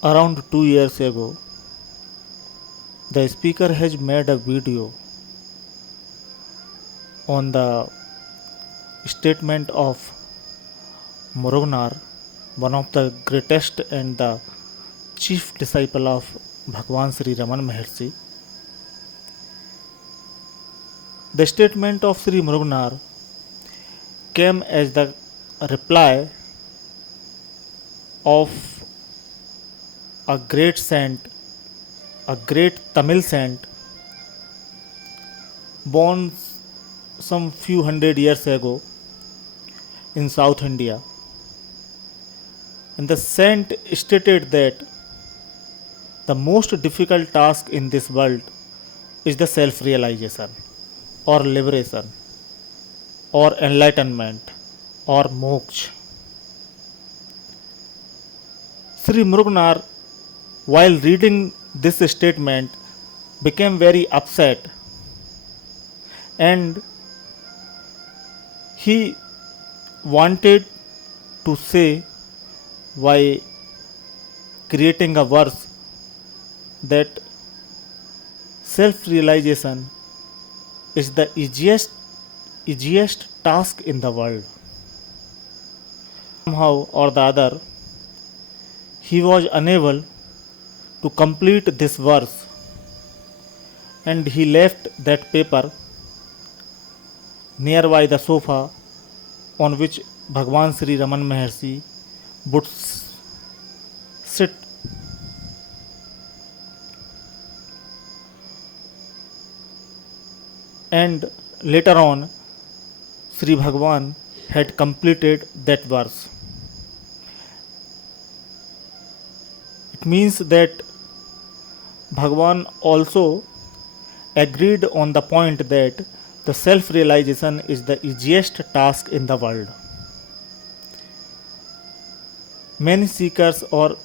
Around 2 years ago, the speaker has made a video on the statement of Muruganar, one of the greatest and the chief disciple of Bhagvan Sri Ramana Maharshi. The statement of Sri Muruganar came as the reply of a great saint, a great Tamil saint, born some few hundred years ago in South India. And the saint stated that the most difficult task in this world is the self realization, or liberation, or enlightenment, or moksha. Sri Muruganar, while reading this statement, became very upset, and he wanted to say by creating a verse that self realization is the easiest task in the world. Somehow or the other, he was unable to complete this verse, and he left that paper nearby the sofa on which Bhagwan Sri Ramana Maharshi would sit. And later on, Sri Bhagwan had completed that verse. It means that Bhagwan also agreed on the point that the self realization is the easiest task in the world. Many seekers or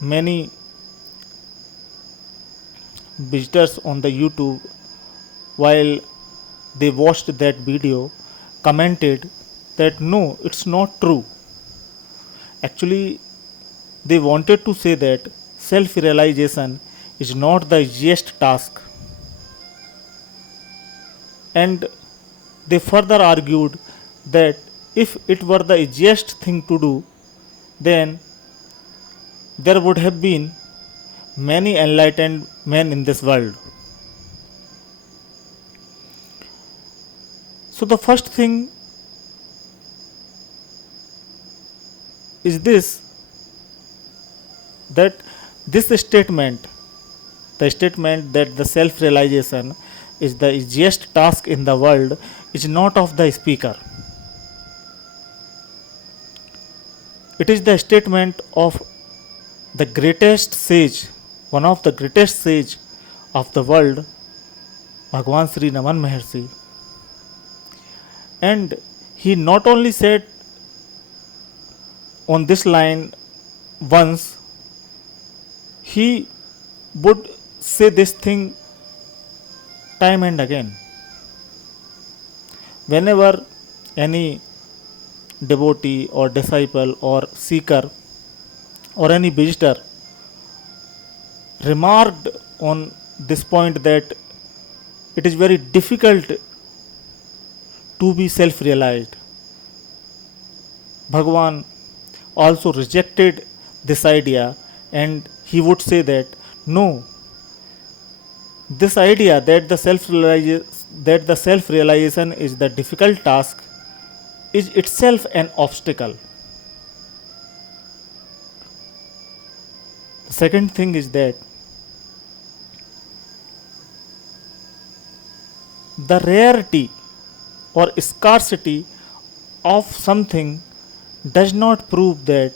many visitors on the YouTube, while they watched that video, commented that no, it's not true. Actually, they wanted to say that self realization is not the easiest task, and they further argued that if it were the easiest thing to do, then there would have been many enlightened men in this world. So the first thing is this, that this statement, the statement that the self realization is the easiest task in the world, is not of the speaker. It is the statement of the greatest sage, one of the greatest sage of the world, Bhagwan Sri Ramana Maharshi. And he not only said on this line once, he would say this thing time and again. Whenever any devotee or disciple or seeker or any visitor remarked on this point that it is very difficult to be self realized, Bhagwan also rejected this idea, and he would say that no, this idea that the self realization is the difficult task is itself an obstacle. The second thing is that the rarity or scarcity of something does not prove that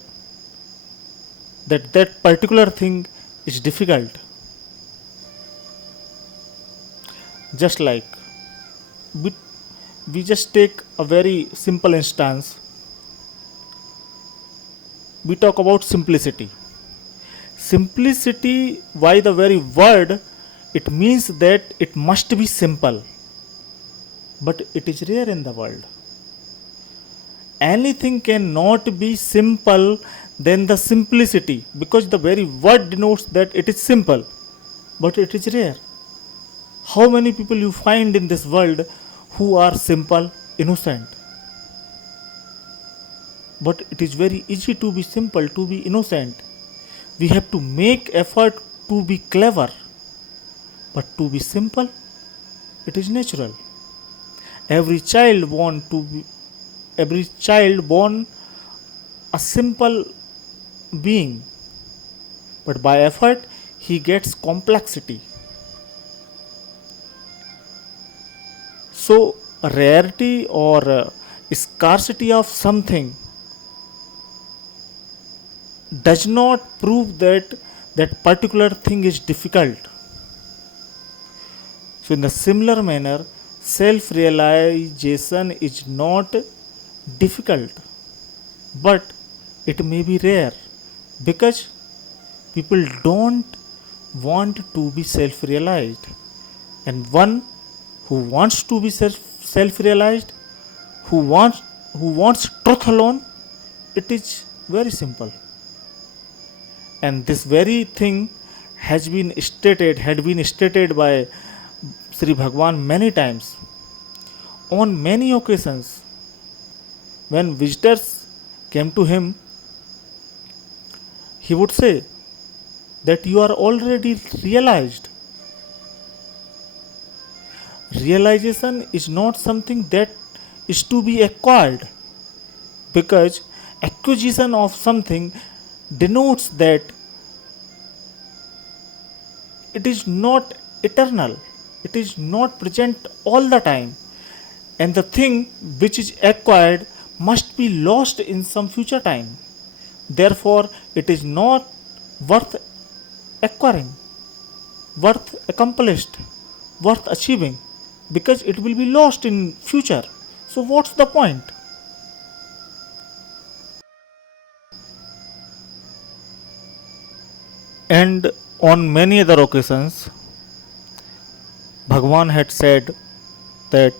particular thing is difficult. Just like we just take a very simple instance. We talk about simplicity. Simplicity, by the very word, it means that it must be simple, but it is rare in the world. anything cannot be simple than the simplicity, because the very word denotes that it is simple, but it is rare. How many people you find in this world who are simple, innocent? But it is very easy to be simple, to be innocent. We have to make effort to be clever, but to be simple, it is natural. Every child born a simple being, but by effort he gets complexity. So rarity or scarcity of something does not prove that that particular thing is difficult. So in a similar manner, self-realization is not difficult, but it may be rare, because people don't want to be self-realized. And one who wants to be self-realized, who wants truth alone, it is very simple. And this very thing had been stated by Sri Bhagwan many times. On many occasions, when visitors came to him, he would say that you are already realized. Realization is not something that is to be acquired, because acquisition of something denotes that it is not eternal, it is not present all the time, and the thing which is acquired must be lost in some future time. Therefore, it is not worth acquiring, worth accomplished, worth achieving, because it will be lost in future. So what's the point? And on many other occasions, Bhagwan had said that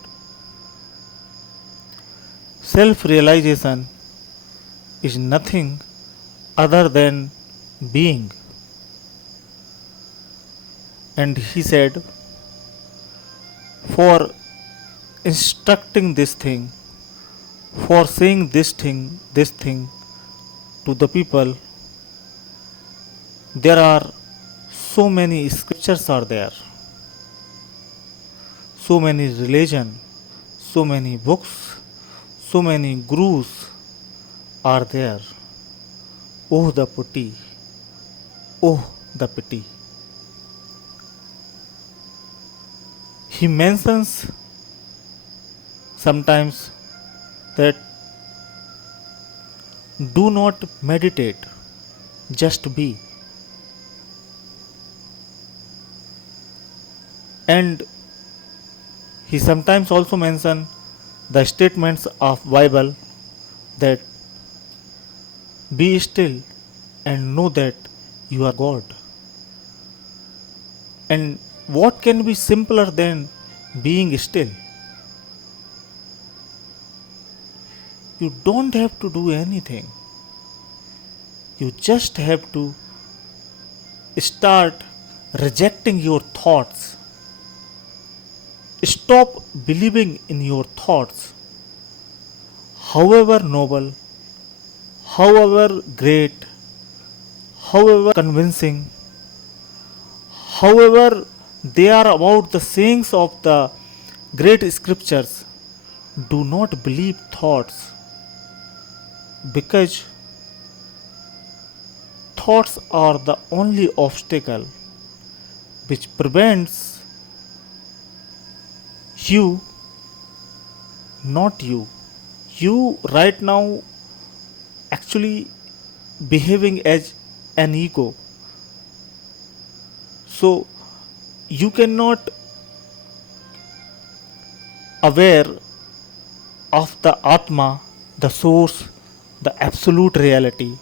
self-realization is nothing other than being. And he said, for instructing this thing, for saying this thing to the people, there are so many scriptures are there, so many religion, so many books, so many gurus are there. Oh the pity, oh the pity. He mentions sometimes that do not meditate, just be. And he sometimes also mentions the statements of Bible that be still and know that you are God. And what can be simpler than being still? You don't have to do anything. You just have to start rejecting your thoughts. Stop believing in your thoughts. However noble, however great, however convincing, however they are about the sayings of the great scriptures, do not believe thoughts, because thoughts are the only obstacle which prevents you, not you. You right now actually behaving as an ego. So you cannot aware of the Atma, the source, the absolute reality,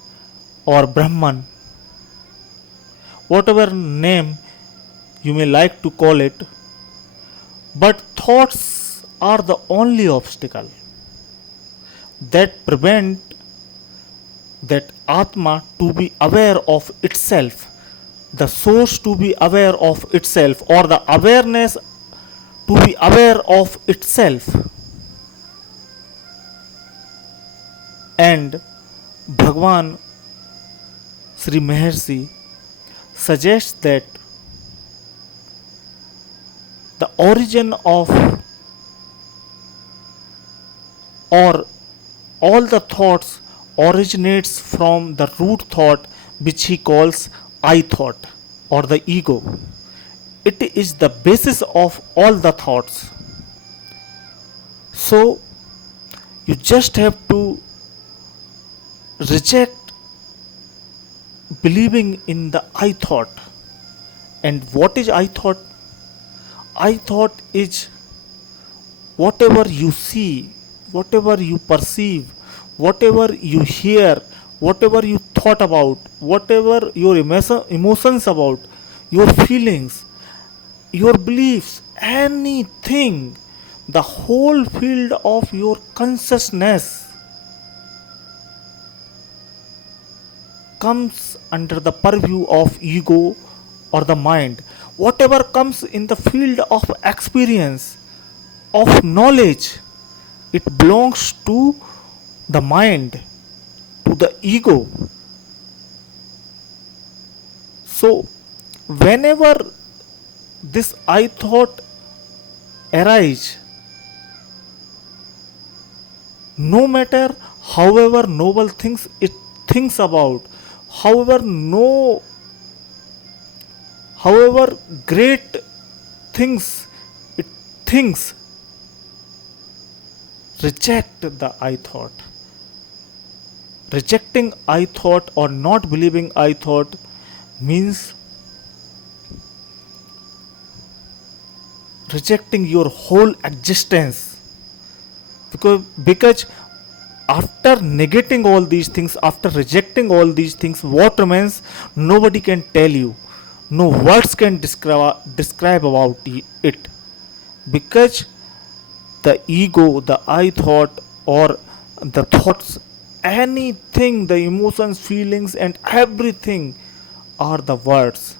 or Brahman, whatever name you may like to call it, but thoughts are the only obstacle. that prevent that Atma to be aware of itself, the source to be aware of itself, or the awareness to be aware of itself. And Bhagwan Sri Maharshi suggests that the origin of or all the thoughts originates from the root thought which he calls I thought or the ego. It is the basis of all the thoughts. So you just have to reject believing in the I thought. And what is I thought? I thought is whatever you see, whatever you perceive, whatever you hear, whatever you thought about, whatever your emotions about, your feelings, your beliefs, anything, the whole field of your consciousness comes under the purview of ego or the mind. Whatever comes in the field of experience, of knowledge, it belongs to the mind, to the ego. So, whenever this I thought arise, no matter however noble things it thinks about, however great things it thinks, reject the I thought. Rejecting I thought or not believing I thought means rejecting your whole existence. Because after negating all these things, after rejecting all these things, what remains? Nobody can tell you. No words can describe about it. Because the ego, the I thought, or the thoughts, anything, the emotions, feelings, and everything are the words.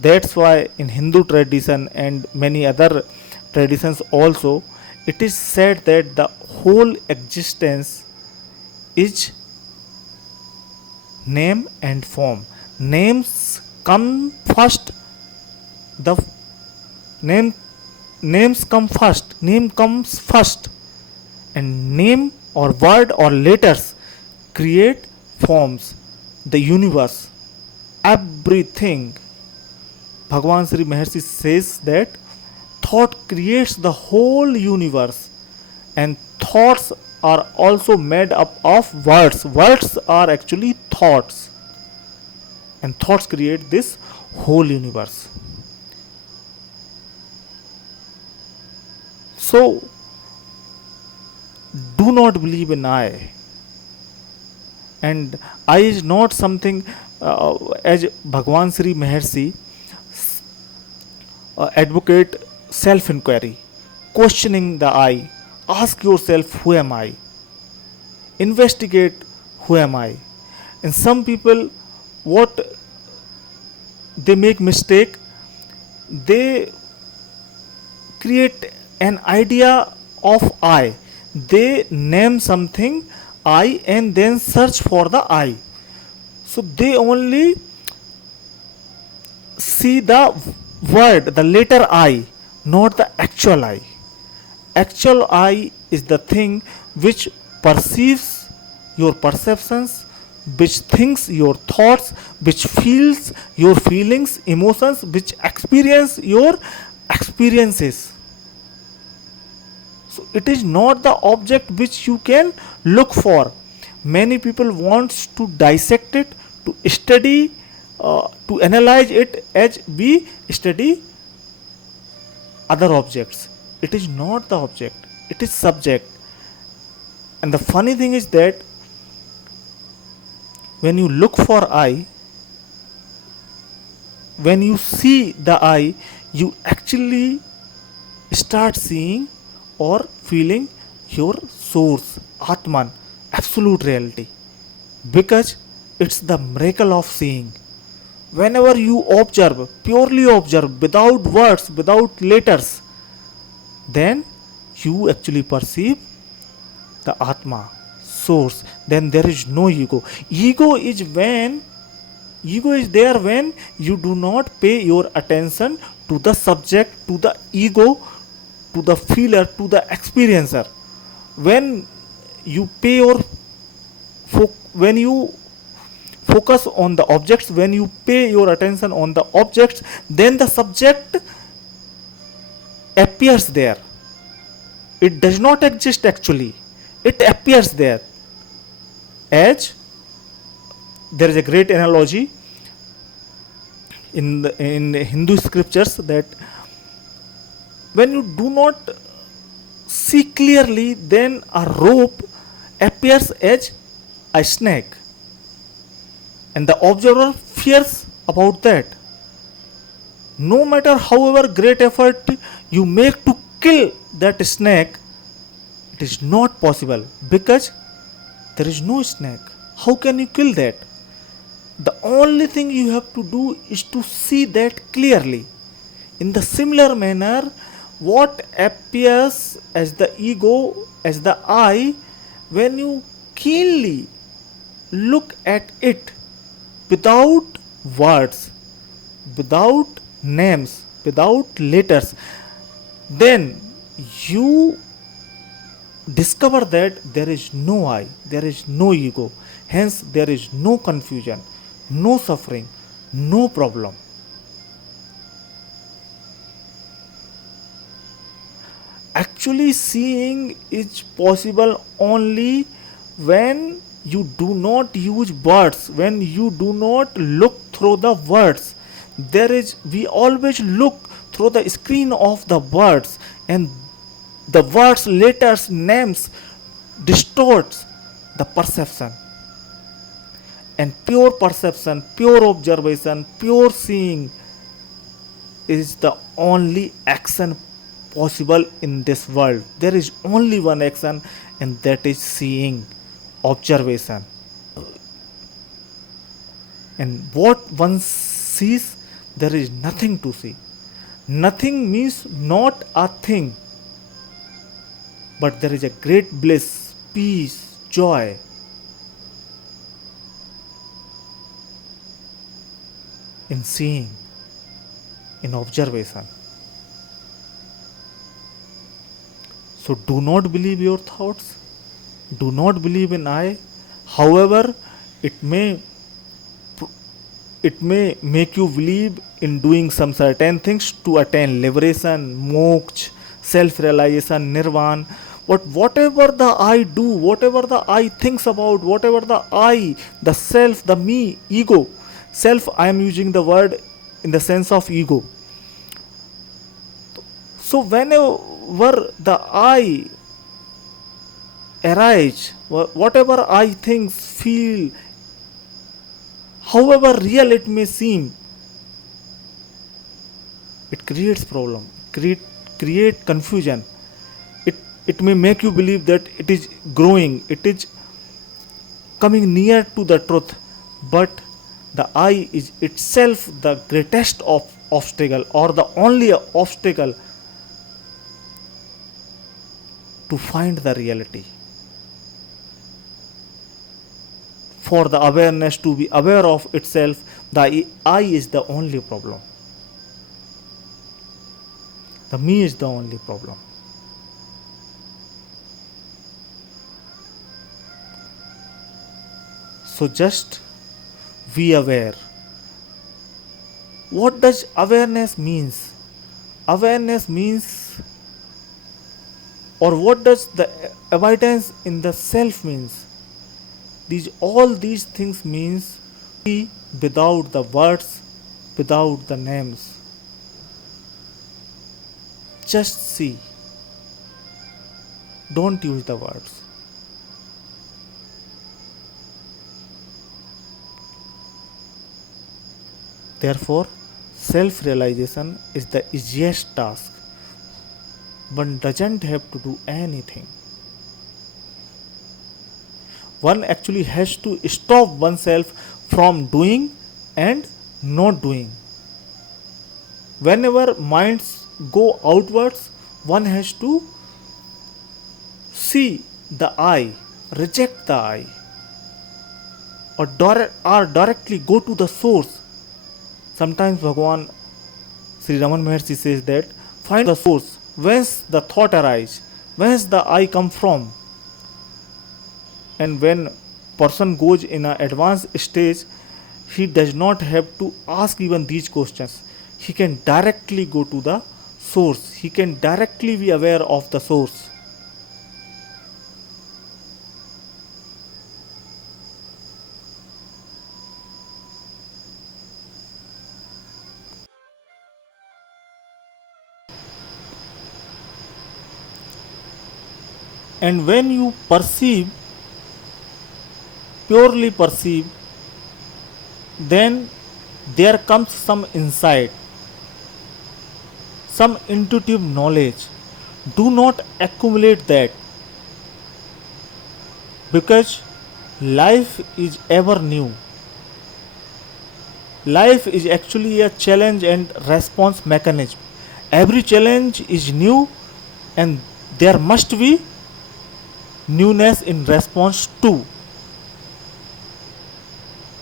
That's why in Hindu tradition and many other traditions also, it is said that the whole existence is name and form. Names come first. The name names come first. Name comes first, and name or word or letters create forms. The universe, everything. Bhagwan Sri Maharshi says that thought creates the whole universe, and thoughts are also made up of words. Words are actually thoughts, and thoughts create this whole universe. So, do not believe in I. And I is not something as Bhagwan Sri Maharshi advocate self-inquiry, questioning the I. Ask yourself, who am I? Investigate, who am I? And some people, what they make mistake, they create an idea of I. They name something I and then search for the I. So they only see the word, the letter I, not the actual I. Actual I is the thing which perceives your perceptions, which thinks your thoughts, which feels your feelings, emotions, which experience your experiences. So it is not the object which you can look for. Many people wants to dissect it, to study, to analyze it as we study other objects. It is not the object, it is subject. And the funny thing is that when you look for I, when you see the I, you actually start seeing or feeling your source, Atman, absolute reality, because it's the miracle of seeing. Whenever you observe, purely observe, without words, without letters, then you actually perceive the Atma, source. Then there is no ego. Ego is there when you do not pay your attention to the subject, to the ego, to the feeler, to the experiencer. When you pay your when you focus on the objects, when you pay your attention on the objects, then the subject appears there. It does not exist actually, it appears there. As there is a great analogy in Hindu scriptures, that when you do not see clearly, then a rope appears as a snake, and the observer fears about that. No matter however great effort you make to kill that snake, it is not possible, because there is no snake. How can you kill that? The only thing you have to do is to see that clearly. In the similar manner, what appears as the ego, as the I, when you keenly look at it without words, without names, without letters, then you discover that there is no I, there is no ego, hence there is no confusion, no suffering, no problem. Actually, seeing is possible only when you do not use words, when you do not look through the words. We always look through the screen of the words, and the words, letters, names distorts the perception. And pure perception, pure observation, pure seeing is the only action possible in this world. There is only one action, and that is seeing, observation. And what one sees, there is nothing to see. Nothing means not a thing, but there is a great bliss, peace, joy. In seeing, in observation. So do not believe your thoughts, do not believe in I. However, it may make you believe in doing some certain things to attain liberation, moksha, self-realization, nirvana. But whatever the I do, whatever the I thinks about, whatever the I, the self, the me, ego, self, I am using the word in the sense of ego. So whenever the I arise, whatever I think, feel, however real it may seem, it creates problem, create confusion. It may make you believe that it is growing, it is coming near to the truth, but the I is itself the greatest obstacle, or the only obstacle to find the reality. For the awareness to be aware of itself, the I is the only problem. The me is the only problem. So just be aware. What does awareness means? Awareness means, or what does the evidence in the self means? All these things means be without the words, without the names. Just see. Don't use the words. Therefore, self-realization is the easiest task. One doesn't have to do anything. One actually has to stop oneself from doing and not doing. Whenever minds go outwards, one has to see the I, reject the I, or directly go to the source. Sometimes Bhagwan Sri Ramana Maharshi says that find the source, whence the thought arise, whence the I come from. And when person goes in an advanced stage, he does not have to ask even these questions. He can directly go to the source. He can directly be aware of the source. And when you perceive, purely perceive, then there comes some insight, some intuitive knowledge. Do not accumulate that, because life is ever new. Life is actually a challenge and response mechanism. Every challenge is new, and there must be newness in response to.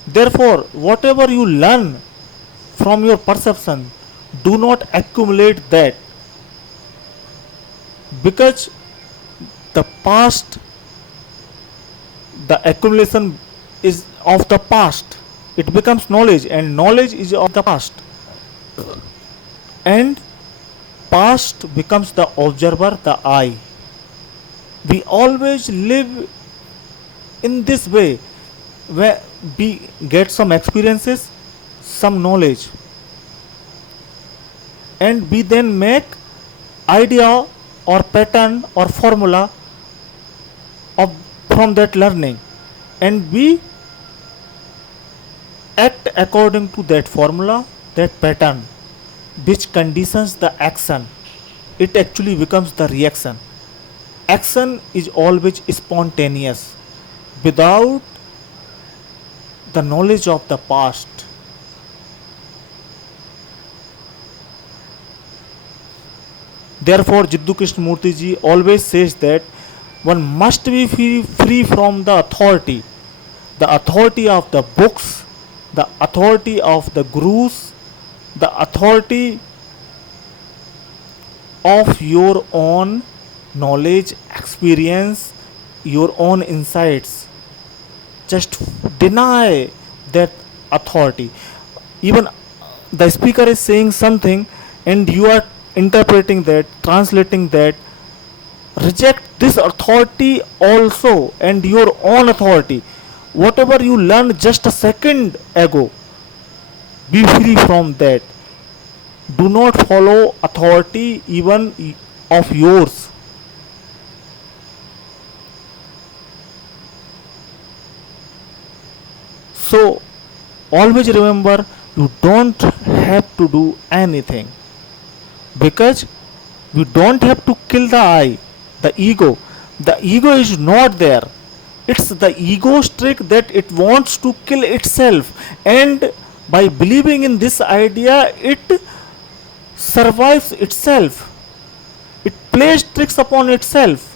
Therefore, whatever you learn from your perception, do not accumulate that, because the past, the accumulation is of the past. It becomes knowledge, and knowledge is of the past. And past becomes the observer, the I. We always live in this way, where we get some experiences, some knowledge, and we then make idea or pattern or formula of from that learning, and we act according to that formula, that pattern, which conditions the action. It actually becomes the reaction. Action is always spontaneous without the knowledge of the past. Therefore, Jiddu Krishnamurti ji always says that one must be free from the authority of the books, the authority of the gurus, the authority of your own knowledge, experience, your own insights. Just deny that authority. Even the speaker is saying something and you are interpreting that, translating that. Reject this authority also and your own authority. Whatever you learned just a second ago, be free from that. Do not follow authority even of yours. So always remember, you don't have to do anything, because you don't have to kill the I, the ego. The ego is not there. It's the ego's trick that it wants to kill itself, and by believing in this idea, it survives itself. It plays tricks upon itself.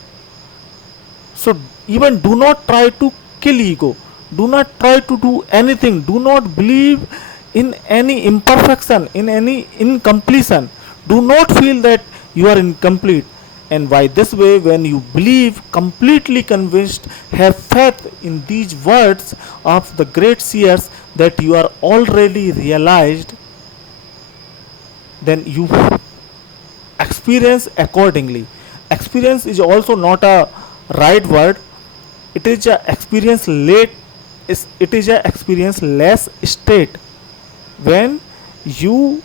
So even do not try to kill ego. Do not try to do anything. Do not believe in any imperfection, in any incompletion. Do not feel that you are incomplete. And by this way, when you believe, completely convinced, have faith in these words of the great seers that you are already realized, then you experience accordingly. Experience is also not a right word. It is a experience late. It is a experience less state when you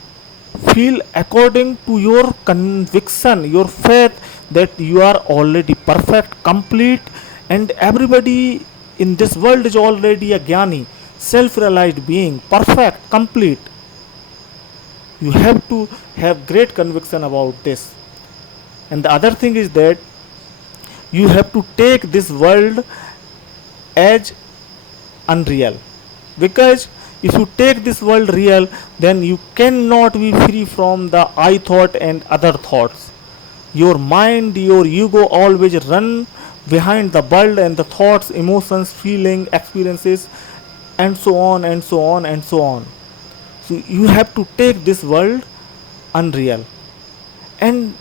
feel according to your conviction, your faith that you are already perfect, complete, and everybody in this world is already a jnani, self-realized being, perfect, complete. You have to have great conviction about this. And the other thing is that you have to take this world as unreal. Because if you take this world real, then you cannot be free from the I thought and other thoughts. Your mind, your ego always run behind the world and the thoughts, emotions, feeling, experiences, and so on and so on and so on. So you have to take this world unreal. And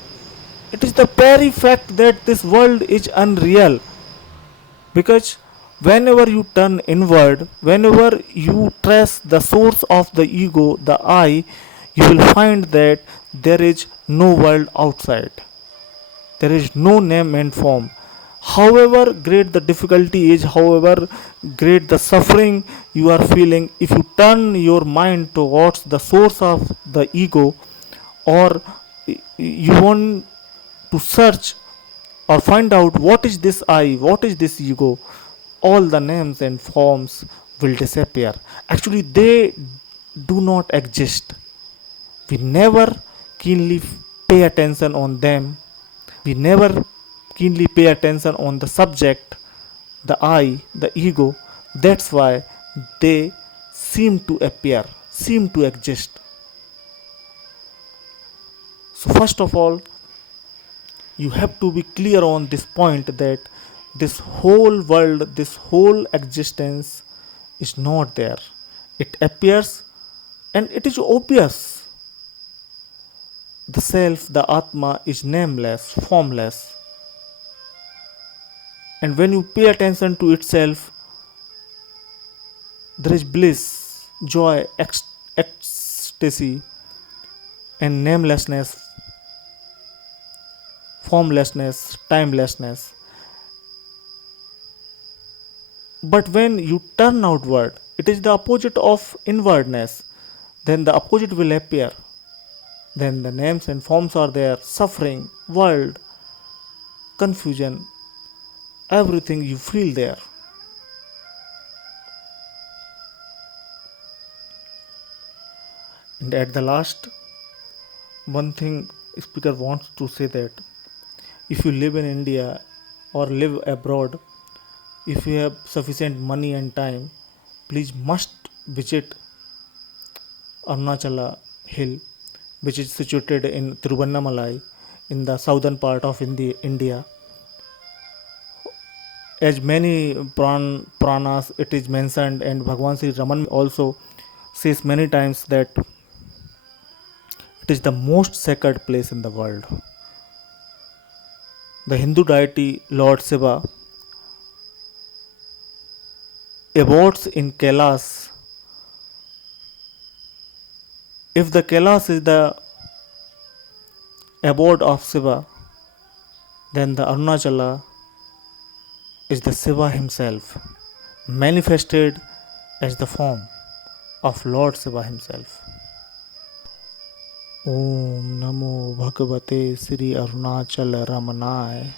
it is the very fact that this world is unreal, because whenever you turn inward, whenever you trace the source of the ego, the I, you will find that there is no world outside. There is no name and form. However great the difficulty is, however great the suffering you are feeling, if you turn your mind towards the source of the ego, or you want to search or find out what is this I, what is this ego, all the names and forms will disappear. Actually, they do not exist. We never keenly pay attention on them. We never keenly pay attention on the subject, the I, the ego. That's why they seem to appear, seem to exist. So, first of all, you have to be clear on this point that this whole world, this whole existence is not there. It appears and it is obvious. The self, the Atma, is nameless, formless. And when you pay attention to itself, there is bliss, joy, ecstasy, and namelessness, formlessness, timelessness. But when you turn outward, it is the opposite of inwardness. Then the opposite will appear. Then the names and forms are there, suffering, world, confusion, everything you feel there. And at the last, one thing speaker wants to say that if you live in India or live abroad, if you have sufficient money and time, please must visit Arunachala hill, which is situated in Tiruvannamalai in the southern part of India. As many Puranas it is mentioned, and Bhagvan Sri Ramana also says many times that it is the most sacred place in the world. The Hindu deity Lord Shiva abodes in Kailas. If the Kailas is the abode of Shiva, then the Arunachala is the Shiva himself, manifested as the form of Lord Shiva himself. Om Namo Bhagavate Sri Arunachal Ramanaय.